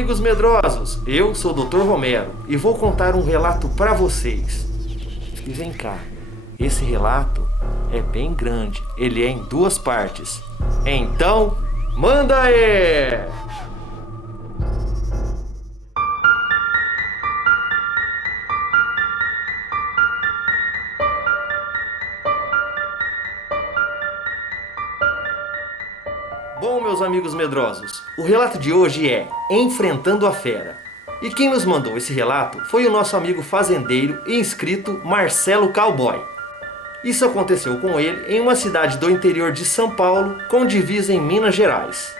amigos medrosos, eu sou o Dr. Romero e vou contar um relato para vocês. E vem cá, esse relato é bem grande, ele é em duas partes. Então, manda aí! Bom, meus amigos medrosos, o relato de hoje é Enfrentando a Fera. E quem nos mandou esse relato foi o nosso amigo fazendeiro e inscrito Marcelo Cowboy. Isso aconteceu com ele em uma cidade do interior de São Paulo, com divisa em Minas Gerais.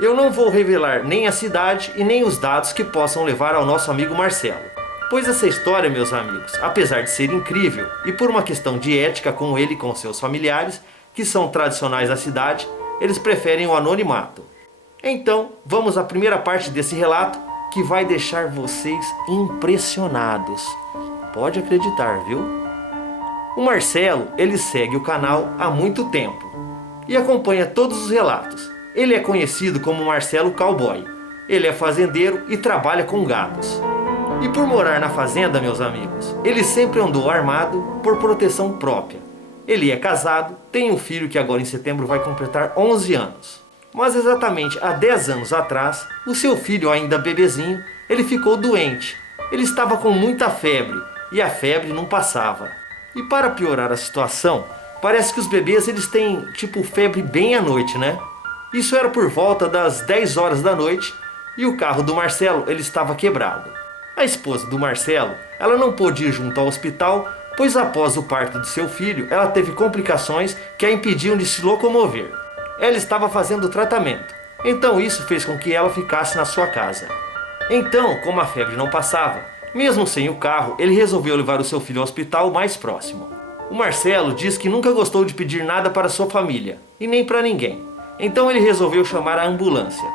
Eu não vou revelar nem a cidade e nem os dados que possam levar ao nosso amigo Marcelo, pois essa história, meus amigos, apesar de ser incrível e por uma questão de ética com ele e com seus familiares, que são tradicionais da cidade, eles preferem o anonimato. Então, vamos à primeira parte desse relato, que vai deixar vocês impressionados. Pode acreditar, viu? O Marcelo, ele segue o canal há muito tempo e acompanha todos os relatos. Ele é conhecido como Marcelo Cowboy. Ele é fazendeiro e trabalha com gados. E por morar na fazenda, meus amigos, ele sempre andou armado por proteção própria. Ele é casado, tem um filho que agora em setembro vai completar 11 anos. Mas exatamente há 10 anos atrás, o seu filho, ainda bebezinho, ele ficou doente. Ele estava com muita febre e a febre não passava. E para piorar a situação, parece que os bebês eles têm tipo febre bem à noite, né? Isso era por volta das 10 horas da noite e o carro do Marcelo ele estava quebrado. A esposa do Marcelo, ela não pôde ir junto ao hospital, pois após o parto de seu filho, ela teve complicações que a impediam de se locomover. Ela estava fazendo tratamento, então isso fez com que ela ficasse na sua casa. Então, como a febre não passava, mesmo sem o carro, ele resolveu levar o seu filho ao hospital mais próximo. O Marcelo diz que nunca gostou de pedir nada para sua família, e nem para ninguém. Então ele resolveu chamar a ambulância.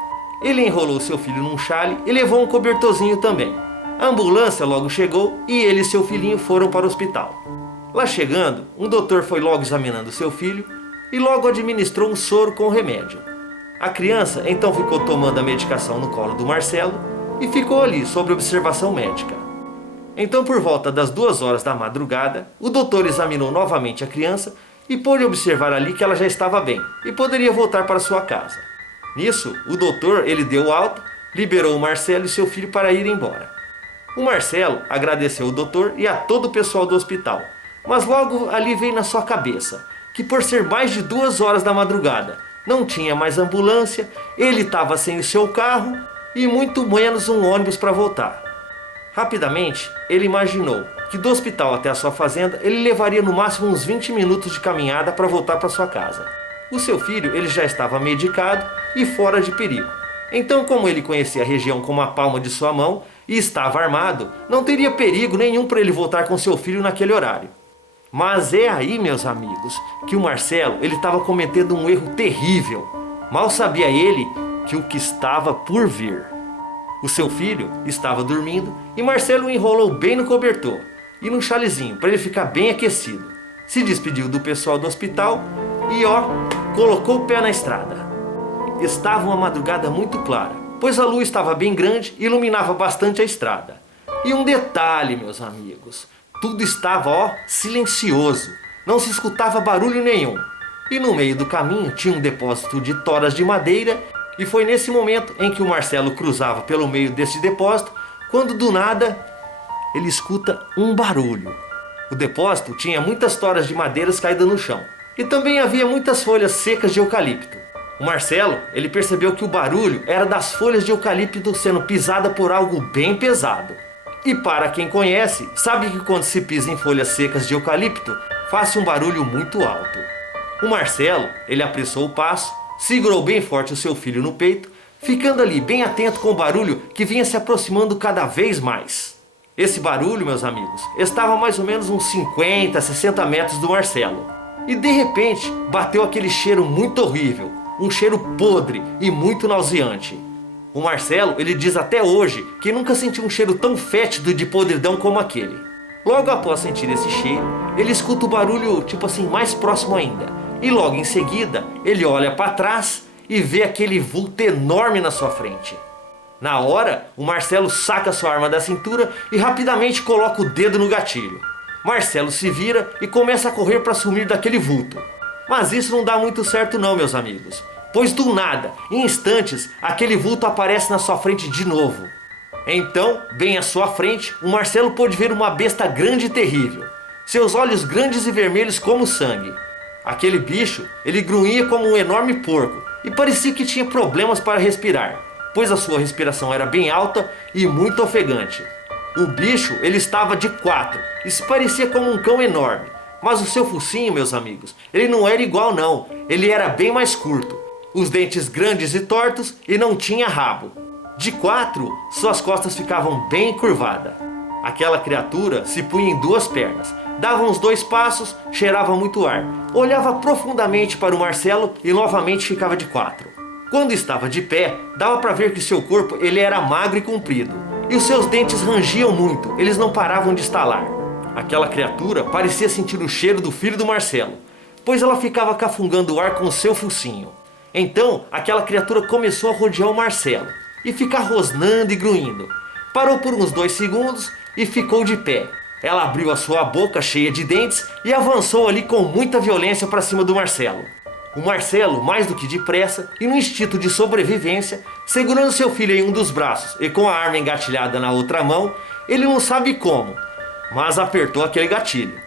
Ele enrolou seu filho num chale e levou um cobertorzinho também. A ambulância logo chegou e ele e seu filhinho foram para o hospital. Lá chegando, um doutor foi logo examinando seu filho e logo administrou um soro com remédio. A criança então ficou tomando a medicação no colo do Marcelo e ficou ali sob observação médica. Então, por volta das 2 horas da madrugada, o doutor examinou novamente a criança e pôde observar ali que ela já estava bem e poderia voltar para sua casa. Nisso, o doutor ele deu alta, liberou o Marcelo e seu filho para ir embora. O Marcelo agradeceu o doutor e a todo o pessoal do hospital, mas logo ali veio na sua cabeça que por ser mais de 2 horas da madrugada, não tinha mais ambulância, ele estava sem o seu carro e muito menos um ônibus para voltar. Rapidamente, ele imaginou que do hospital até a sua fazenda, ele levaria no máximo uns 20 minutos de caminhada para voltar para sua casa. O seu filho ele já estava medicado e fora de perigo. Então, como ele conhecia a região como a palma de sua mão e estava armado, não teria perigo nenhum para ele voltar com seu filho naquele horário. Mas é aí, meus amigos, que o Marcelo ele estava cometendo um erro terrível. Mal sabia ele que o que estava por vir. O seu filho estava dormindo e Marcelo o enrolou bem no cobertor e num chalezinho para ele ficar bem aquecido. Se despediu do pessoal do hospital e colocou o pé na estrada. Estava uma madrugada muito clara, pois a lua estava bem grande e iluminava bastante a estrada. E um detalhe, meus amigos, tudo estava silencioso, não se escutava barulho nenhum. E no meio do caminho tinha um depósito de toras de madeira e foi nesse momento em que o Marcelo cruzava pelo meio desse depósito, quando do nada ele escuta um barulho. O depósito tinha muitas toras de madeiras caídas no chão e também havia muitas folhas secas de eucalipto. O Marcelo, ele percebeu que o barulho era das folhas de eucalipto sendo pisada por algo bem pesado. E para quem conhece, sabe que quando se pisa em folhas secas de eucalipto, faz um barulho muito alto. O Marcelo, ele apressou o passo, segurou bem forte o seu filho no peito, ficando ali bem atento com o barulho que vinha se aproximando cada vez mais. Esse barulho, meus amigos, estava a mais ou menos uns 50, 60 metros do Marcelo. E de repente, bateu aquele cheiro muito horrível. Um cheiro podre e muito nauseante. O Marcelo, ele diz até hoje que nunca sentiu um cheiro tão fétido de podridão como aquele. Logo após sentir esse cheiro, ele escuta o barulho, mais próximo ainda. E logo em seguida, ele olha para trás e vê aquele vulto enorme na sua frente. Na hora, o Marcelo saca sua arma da cintura e rapidamente coloca o dedo no gatilho. Marcelo se vira e começa a correr para sumir daquele vulto. Mas isso não dá muito certo não, meus amigos. Pois do nada, em instantes, aquele vulto aparece na sua frente de novo. Então, bem à sua frente, o Marcelo pôde ver uma besta grande e terrível. Seus olhos grandes e vermelhos como sangue. Aquele bicho, ele grunhia como um enorme porco e parecia que tinha problemas para respirar, pois a sua respiração era bem alta e muito ofegante. O bicho, ele estava de quatro e se parecia como um cão enorme. Mas o seu focinho, meus amigos, ele não era igual não, ele era bem mais curto. Os dentes grandes e tortos e não tinha rabo. De quatro, suas costas ficavam bem curvadas. Aquela criatura se punha em duas pernas, dava uns 2 passos, cheirava muito ar, olhava profundamente para o Marcelo e novamente ficava de quatro. Quando estava de pé, dava para ver que seu corpo ele era magro e comprido, e os seus dentes rangiam muito, eles não paravam de estalar. Aquela criatura parecia sentir o cheiro do filho do Marcelo, pois ela ficava cafungando o ar com o seu focinho. Então, aquela criatura começou a rodear o Marcelo e ficar rosnando e grunhindo. Parou por uns 2 segundos e ficou de pé. Ela abriu a sua boca cheia de dentes e avançou ali com muita violência para cima do Marcelo. O Marcelo, mais do que depressa e no instinto de sobrevivência, segurando seu filho em um dos braços e com a arma engatilhada na outra mão, ele não sabe como, mas apertou aquele gatilho.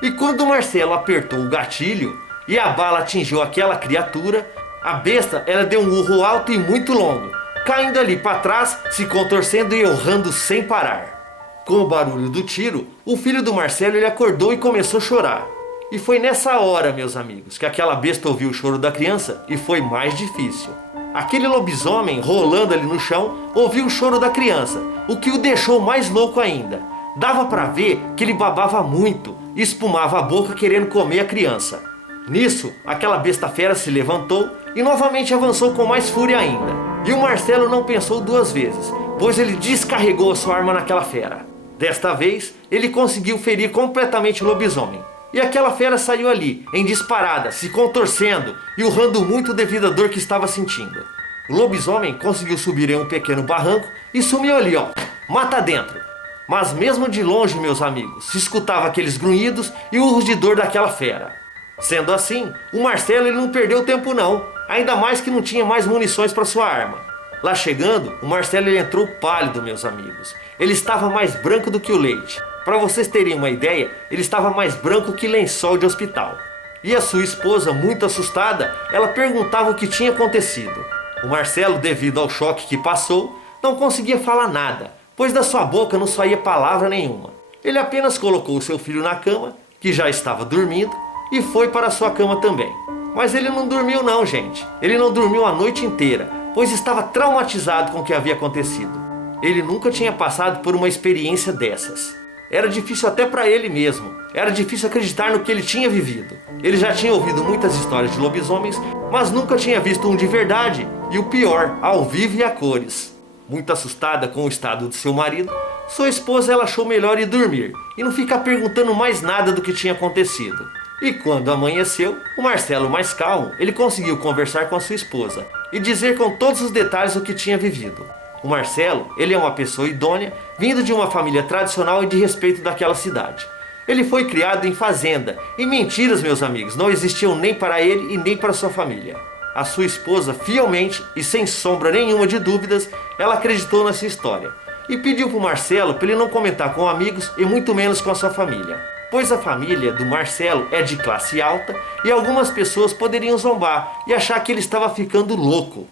E quando o Marcelo apertou o gatilho e a bala atingiu aquela criatura, a besta ela deu um urro alto e muito longo, caindo ali para trás, se contorcendo e urrando sem parar. Com o barulho do tiro, o filho do Marcelo ele acordou e começou a chorar. E foi nessa hora, meus amigos, que aquela besta ouviu o choro da criança e foi mais difícil. Aquele lobisomem, rolando ali no chão, ouviu o choro da criança, o que o deixou mais louco ainda. Dava para ver que ele babava muito e espumava a boca querendo comer a criança. Nisso, aquela besta fera se levantou e novamente avançou com mais fúria ainda. E o Marcelo não pensou 2 vezes, pois ele descarregou a sua arma naquela fera. Desta vez, ele conseguiu ferir completamente o lobisomem. E aquela fera saiu ali, em disparada, se contorcendo e urrando muito devido à dor que estava sentindo. O lobisomem conseguiu subir em um pequeno barranco e sumiu ali, ó, mata dentro. Mas mesmo de longe, meus amigos, se escutava aqueles grunhidos e urros de dor daquela fera. Sendo assim, o Marcelo ele não perdeu tempo não, ainda mais que não tinha mais munições para sua arma. Lá chegando, o Marcelo ele entrou pálido, meus amigos. Ele estava mais branco do que o leite. Para vocês terem uma ideia, ele estava mais branco que lençol de hospital. E a sua esposa, muito assustada, ela perguntava o que tinha acontecido. O Marcelo, devido ao choque que passou, não conseguia falar nada, pois da sua boca não saía palavra nenhuma. Ele apenas colocou o seu filho na cama, que já estava dormindo, e foi para a sua cama também. Mas ele não dormiu não, gente. Ele não dormiu a noite inteira, pois estava traumatizado com o que havia acontecido. Ele nunca tinha passado por uma experiência dessas. Era difícil até para ele mesmo. Era difícil acreditar no que ele tinha vivido. Ele já tinha ouvido muitas histórias de lobisomens, mas nunca tinha visto um de verdade. E o pior, ao vivo e a cores. Muito assustada com o estado de seu marido, sua esposa ela achou melhor ir dormir e não ficar perguntando mais nada do que tinha acontecido. E quando amanheceu, o Marcelo, mais calmo, ele conseguiu conversar com a sua esposa e dizer com todos os detalhes o que tinha vivido. O Marcelo, ele é uma pessoa idônea, vindo de uma família tradicional e de respeito daquela cidade. Ele foi criado em fazenda, e mentiras, meus amigos, não existiam nem para ele e nem para sua família. A sua esposa, fielmente e sem sombra nenhuma de dúvidas, ela acreditou nessa história e pediu para o Marcelo para ele não comentar com amigos e muito menos com a sua família, pois a família do Marcelo é de classe alta e algumas pessoas poderiam zombar e achar que ele estava ficando louco.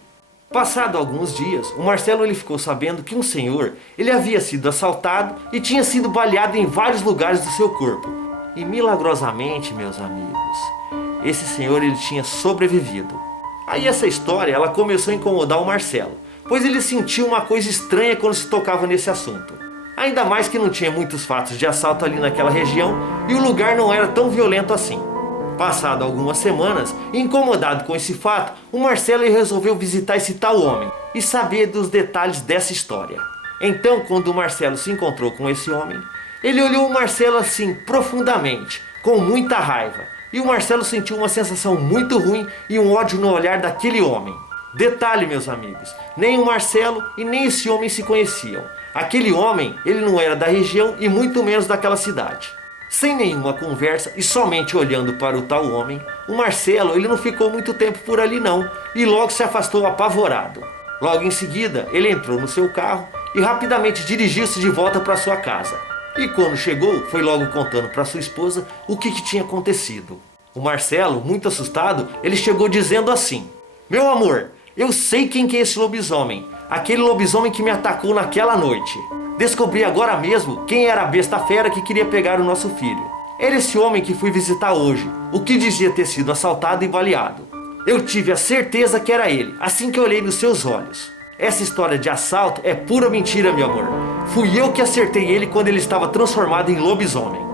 Passado alguns dias, o Marcelo ele ficou sabendo que um senhor ele havia sido assaltado e tinha sido baleado em vários lugares do seu corpo. E milagrosamente, meus amigos, esse senhor ele tinha sobrevivido. Aí essa história ela começou a incomodar o Marcelo, pois ele sentiu uma coisa estranha quando se tocava nesse assunto. Ainda mais que não tinha muitos fatos de assalto ali naquela região e o lugar não era tão violento assim. Passado algumas semanas, incomodado com esse fato, o Marcelo resolveu visitar esse tal homem e saber dos detalhes dessa história. Então, quando o Marcelo se encontrou com esse homem, ele olhou o Marcelo assim profundamente, com muita raiva. E o Marcelo sentiu uma sensação muito ruim e um ódio no olhar daquele homem. Detalhe, meus amigos, nem o Marcelo e nem esse homem se conheciam. Aquele homem, ele não era da região e muito menos daquela cidade. Sem nenhuma conversa e somente olhando para o tal homem, o Marcelo ele não ficou muito tempo por ali não e logo se afastou apavorado. Logo em seguida, ele entrou no seu carro e rapidamente dirigiu-se de volta para sua casa. E quando chegou, foi logo contando para sua esposa o que tinha acontecido. O Marcelo, muito assustado, ele chegou dizendo assim: "Meu amor, eu sei quem que é esse lobisomem, aquele lobisomem que me atacou naquela noite. Descobri agora mesmo quem era a besta fera que queria pegar o nosso filho. Era esse homem que fui visitar hoje, o que dizia ter sido assaltado e baleado. Eu tive a certeza que era ele, assim que eu olhei nos seus olhos. Essa história de assalto é pura mentira, meu amor. Fui eu que acertei ele quando ele estava transformado em lobisomem."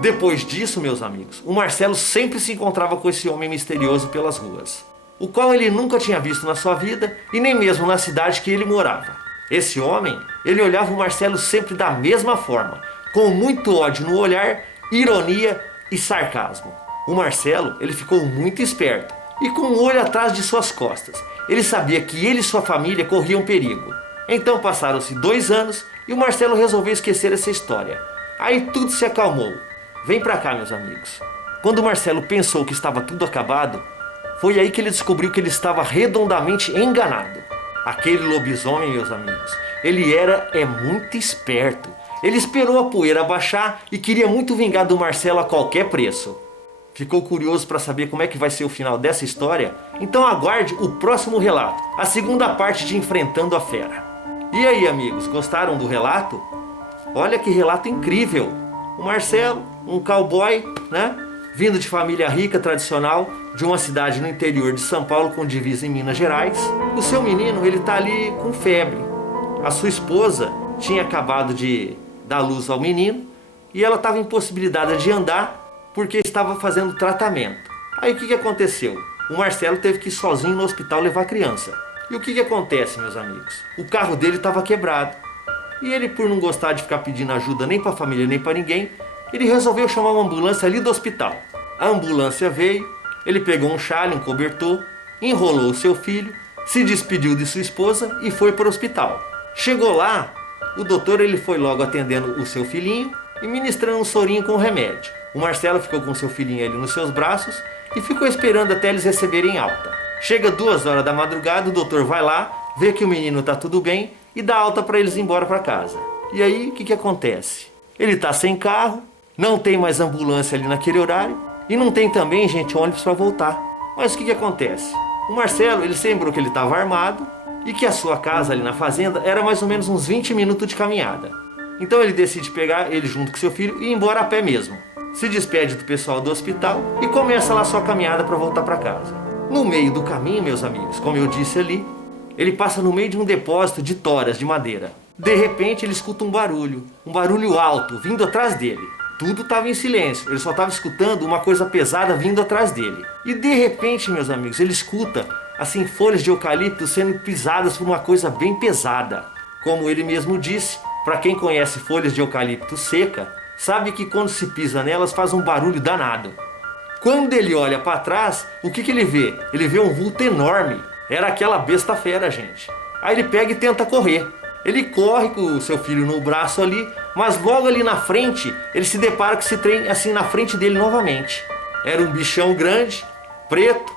Depois disso, meus amigos, o Marcelo sempre se encontrava com esse homem misterioso pelas ruas, o qual ele nunca tinha visto na sua vida e nem mesmo na cidade que ele morava. Esse homem, ele olhava o Marcelo sempre da mesma forma, com muito ódio no olhar, ironia e sarcasmo. O Marcelo, ele ficou muito esperto e com um olho atrás de suas costas. Ele sabia que ele e sua família corriam perigo. Então passaram-se 2 anos e o Marcelo resolveu esquecer essa história. Aí tudo se acalmou. Vem pra cá, meus amigos. Quando o Marcelo pensou que estava tudo acabado, foi aí que ele descobriu que ele estava redondamente enganado. Aquele lobisomem, meus amigos, ele é muito esperto. Ele esperou a poeira baixar e queria muito vingar do Marcelo a qualquer preço. Ficou curioso para saber como é que vai ser o final dessa história? Então aguarde o próximo relato, a segunda parte de Enfrentando a Fera. E aí, amigos, gostaram do relato? Olha que relato incrível! O Marcelo, um cowboy, né? Vindo de família rica, tradicional, de uma cidade no interior de São Paulo com divisa em Minas Gerais. O seu menino, ele tá ali com febre. A sua esposa tinha acabado de dar luz ao menino e ela estava impossibilitada de andar porque estava fazendo tratamento. Aí o que aconteceu? O Marcelo teve que ir sozinho no hospital levar a criança. E o que acontece, meus amigos? O carro dele estava quebrado. E ele, por não gostar de ficar pedindo ajuda nem para a família nem para ninguém, ele resolveu chamar uma ambulância ali do hospital. A ambulância veio, ele pegou um chale, um cobertor, enrolou o seu filho, se despediu de sua esposa e foi para o hospital. Chegou lá, o doutor ele foi logo atendendo o seu filhinho e ministrando um sorinho com remédio. O Marcelo ficou com seu filhinho ali nos seus braços e ficou esperando até eles receberem alta. Chega 2 horas da madrugada, o doutor vai lá, vê que o menino está tudo bem e dá alta para eles ir embora para casa. E aí o que acontece? Ele está sem carro, não tem mais ambulância ali naquele horário e não tem também, gente, ônibus para voltar. Mas o que acontece? O Marcelo, ele se lembrou que ele estava armado e que a sua casa ali na fazenda era mais ou menos uns 20 minutos de caminhada. Então ele decide pegar ele junto com seu filho e ir embora a pé mesmo. Se despede do pessoal do hospital e começa lá sua caminhada para voltar para casa. No meio do caminho, meus amigos, como eu disse ali, ele passa no meio de um depósito de toras de madeira. De repente ele escuta um barulho alto vindo atrás dele. Tudo estava em silêncio, ele só estava escutando uma coisa pesada vindo atrás dele. E de repente, meus amigos, ele escuta assim folhas de eucalipto sendo pisadas por uma coisa bem pesada. Como ele mesmo disse, para quem conhece folhas de eucalipto seca, sabe que quando se pisa nelas faz um barulho danado. Quando ele olha para trás, o que ele vê? Ele vê um vulto enorme. Era aquela besta fera, gente. Aí ele pega e tenta correr. Ele corre com o seu filho no braço ali, mas logo ali na frente, ele se depara com esse trem assim na frente dele novamente. Era um bichão grande, preto,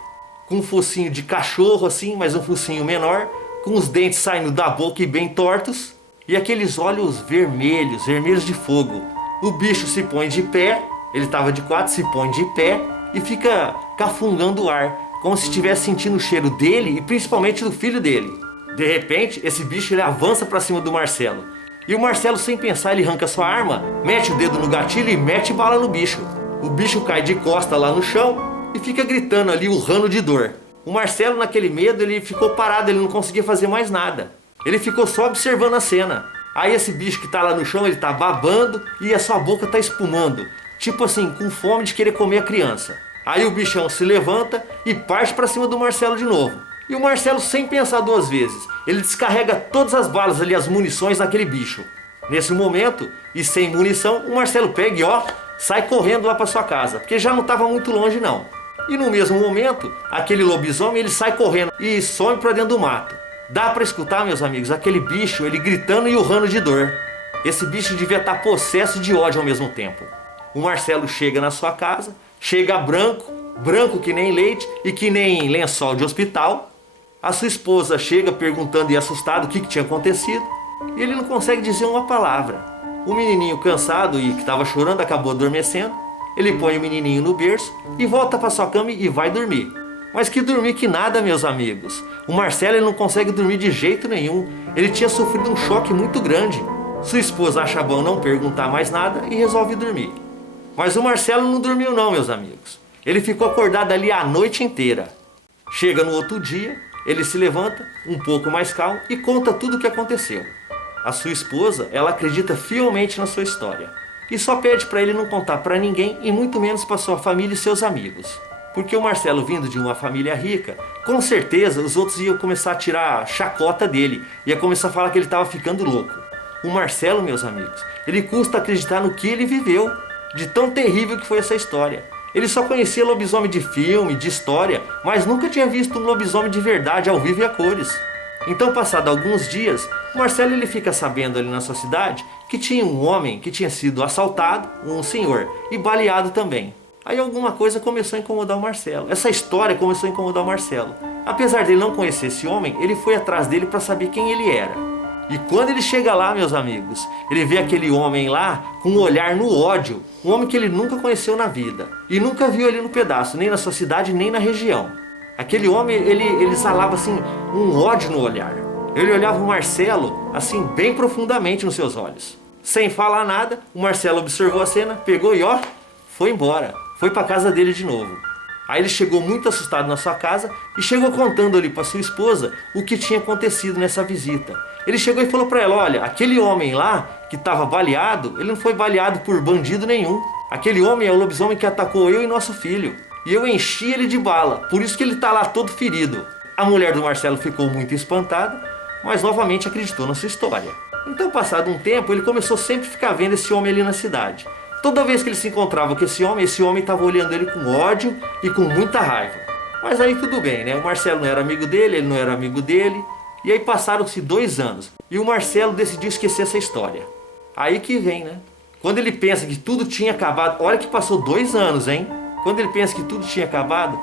com um focinho de cachorro assim, mas um focinho menor, com os dentes saindo da boca e bem tortos, e aqueles olhos vermelhos de fogo. O bicho se põe de pé, ele estava de 4, se põe de pé e fica cafungando o ar, como se estivesse sentindo o cheiro dele e principalmente do filho dele. De repente, esse bicho ele avança para cima do Marcelo. E o Marcelo, sem pensar, ele arranca sua arma, mete o dedo no gatilho e mete bala no bicho. O bicho cai de costa lá no chão e fica gritando ali, urrando de dor. O Marcelo, naquele medo, ele ficou parado, ele não conseguia fazer mais nada. Ele ficou só observando a cena. Aí esse bicho que tá lá no chão, ele tá babando e a sua boca tá espumando. Tipo assim, com fome de querer comer a criança. Aí o bichão se levanta e parte para cima do Marcelo de novo. E o Marcelo, sem pensar 2 vezes, ele descarrega todas as balas ali, as munições naquele bicho. Nesse momento, e sem munição, o Marcelo pega e sai correndo lá para sua casa, porque já não estava muito longe não. E no mesmo momento, aquele lobisomem ele sai correndo e some para dentro do mato. Dá para escutar, meus amigos, aquele bicho ele gritando e urrando de dor. Esse bicho devia estar possesso de ódio ao mesmo tempo. O Marcelo chega na sua casa, chega branco, branco que nem leite e que nem lençol de hospital. A sua esposa chega perguntando e assustado o que tinha acontecido. E ele não consegue dizer uma palavra. O menininho cansado e que estava chorando acabou adormecendo. Ele põe o menininho no berço e volta para sua cama e vai dormir. Mas que dormir que nada, meus amigos. O Marcelo ele não consegue dormir de jeito nenhum. Ele tinha sofrido um choque muito grande. Sua esposa acha bom não perguntar mais nada e resolve dormir. Mas o Marcelo não dormiu não, meus amigos. Ele ficou acordado ali a noite inteira. Chega no outro dia, ele se levanta, um pouco mais calmo, e conta tudo o que aconteceu. A sua esposa, ela acredita fielmente na sua história. E só pede para ele não contar para ninguém, e muito menos para sua família e seus amigos. Porque o Marcelo, vindo de uma família rica, com certeza os outros iam começar a tirar chacota dele. Ia começar a falar que ele estava ficando louco. O Marcelo, meus amigos, ele custa acreditar no que ele viveu. De tão terrível que foi essa história. Ele só conhecia lobisomem de filme, de história, mas nunca tinha visto um lobisomem de verdade, ao vivo e a cores. Então, passado alguns dias, o Marcelo ele fica sabendo ali na sua cidade que tinha um homem que tinha sido assaltado, um senhor, e baleado também. Aí alguma coisa começou a incomodar o Marcelo. Essa história começou a incomodar o Marcelo. Apesar dele não conhecer esse homem, ele foi atrás dele para saber quem ele era. E quando ele chega lá, meus amigos, ele vê aquele homem lá com um olhar no ódio. Um homem que ele nunca conheceu na vida. E nunca viu ali no pedaço, nem na sua cidade, nem na região. Aquele homem, ele exalava assim um ódio no olhar. Ele olhava o Marcelo assim bem profundamente nos seus olhos. Sem falar nada, o Marcelo observou a cena, pegou e ó, foi embora. Foi para casa dele de novo. Aí ele chegou muito assustado na sua casa e chegou contando ali para sua esposa o que tinha acontecido nessa visita. Ele chegou e falou para ela, olha, aquele homem lá que estava baleado, ele não foi baleado por bandido nenhum. Aquele homem é o lobisomem que atacou eu e nosso filho. E eu enchi ele de bala, por isso que ele está lá todo ferido. A mulher do Marcelo ficou muito espantada, mas novamente acreditou na sua história. Então, passado um tempo, ele começou sempre a ficar vendo esse homem ali na cidade. Toda vez que ele se encontrava com esse homem estava olhando ele com ódio e com muita raiva. Mas aí tudo bem, né? O Marcelo não era amigo dele, ele não era amigo dele. E aí passaram-se 2 anos. E o Marcelo decidiu esquecer essa história. Aí que vem, né? Quando ele pensa que tudo tinha acabado... Olha que passou 2 anos, hein? Quando ele pensa que tudo tinha acabado,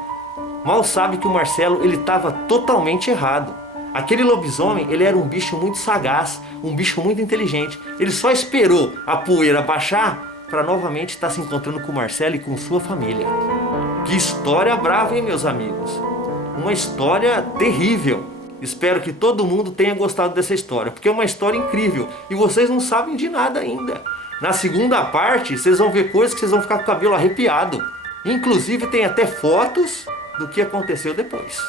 mal sabe que o Marcelo ele estava totalmente errado. Aquele lobisomem, ele era um bicho muito sagaz, um bicho muito inteligente. Ele só esperou a poeira baixar para novamente estar se encontrando com o Marcelo e com sua família. Que história brava, hein, meus amigos? Uma história terrível. Espero que todo mundo tenha gostado dessa história, porque é uma história incrível e vocês não sabem de nada ainda. Na segunda parte, vocês vão ver coisas que vocês vão ficar com o cabelo arrepiado. Inclusive, tem até fotos do que aconteceu depois.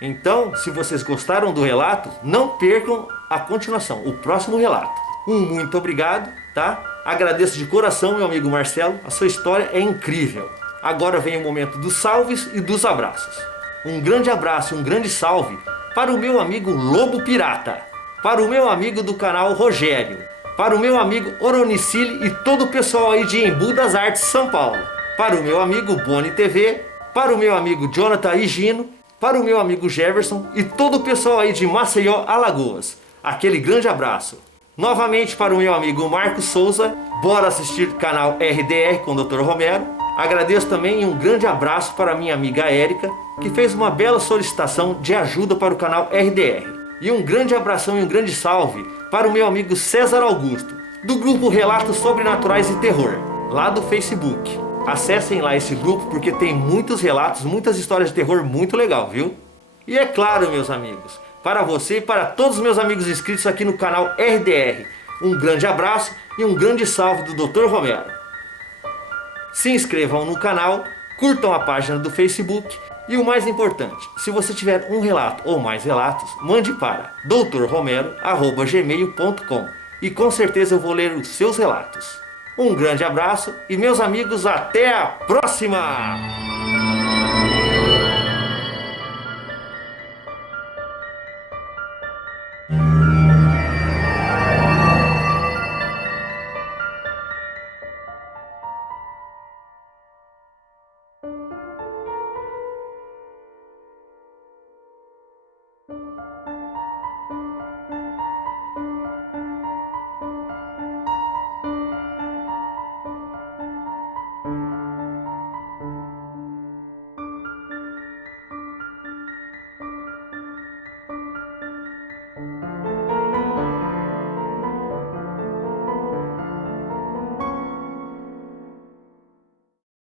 Então, se vocês gostaram do relato, não percam a continuação, o próximo relato. Muito obrigado, tá? Agradeço de coração, meu amigo Marcelo, a sua história é incrível. Agora vem o momento dos salves e dos abraços. Um grande abraço, um grande salve para o meu amigo Lobo Pirata, para o meu amigo do canal Rogério, para o meu amigo Oronicile e todo o pessoal aí de Embu das Artes, São Paulo, para o meu amigo Boni TV, para o meu amigo Jonathan Higino, para o meu amigo Jefferson e todo o pessoal aí de Maceió, Alagoas. Aquele grande abraço. Novamente para o meu amigo Marcos Souza, bora assistir o canal RDR com o Dr. Romero. Agradeço também e um grande abraço para a minha amiga Érica, que fez uma bela solicitação de ajuda para o canal RDR. E um grande abração e um grande salve para o meu amigo César Augusto, do grupo Relatos Sobrenaturais e Terror, lá do Facebook. Acessem lá esse grupo porque tem muitos relatos, muitas histórias de terror muito legal, viu? E é claro, meus amigos, para você e para todos os meus amigos inscritos aqui no canal RDR, um grande abraço e um grande salve do Dr. Romero. Se inscrevam no canal, curtam a página do Facebook e o mais importante, se você tiver um relato ou mais relatos, mande para drromero@gmail.com e com certeza eu vou ler os seus relatos. Um grande abraço e meus amigos, até a próxima!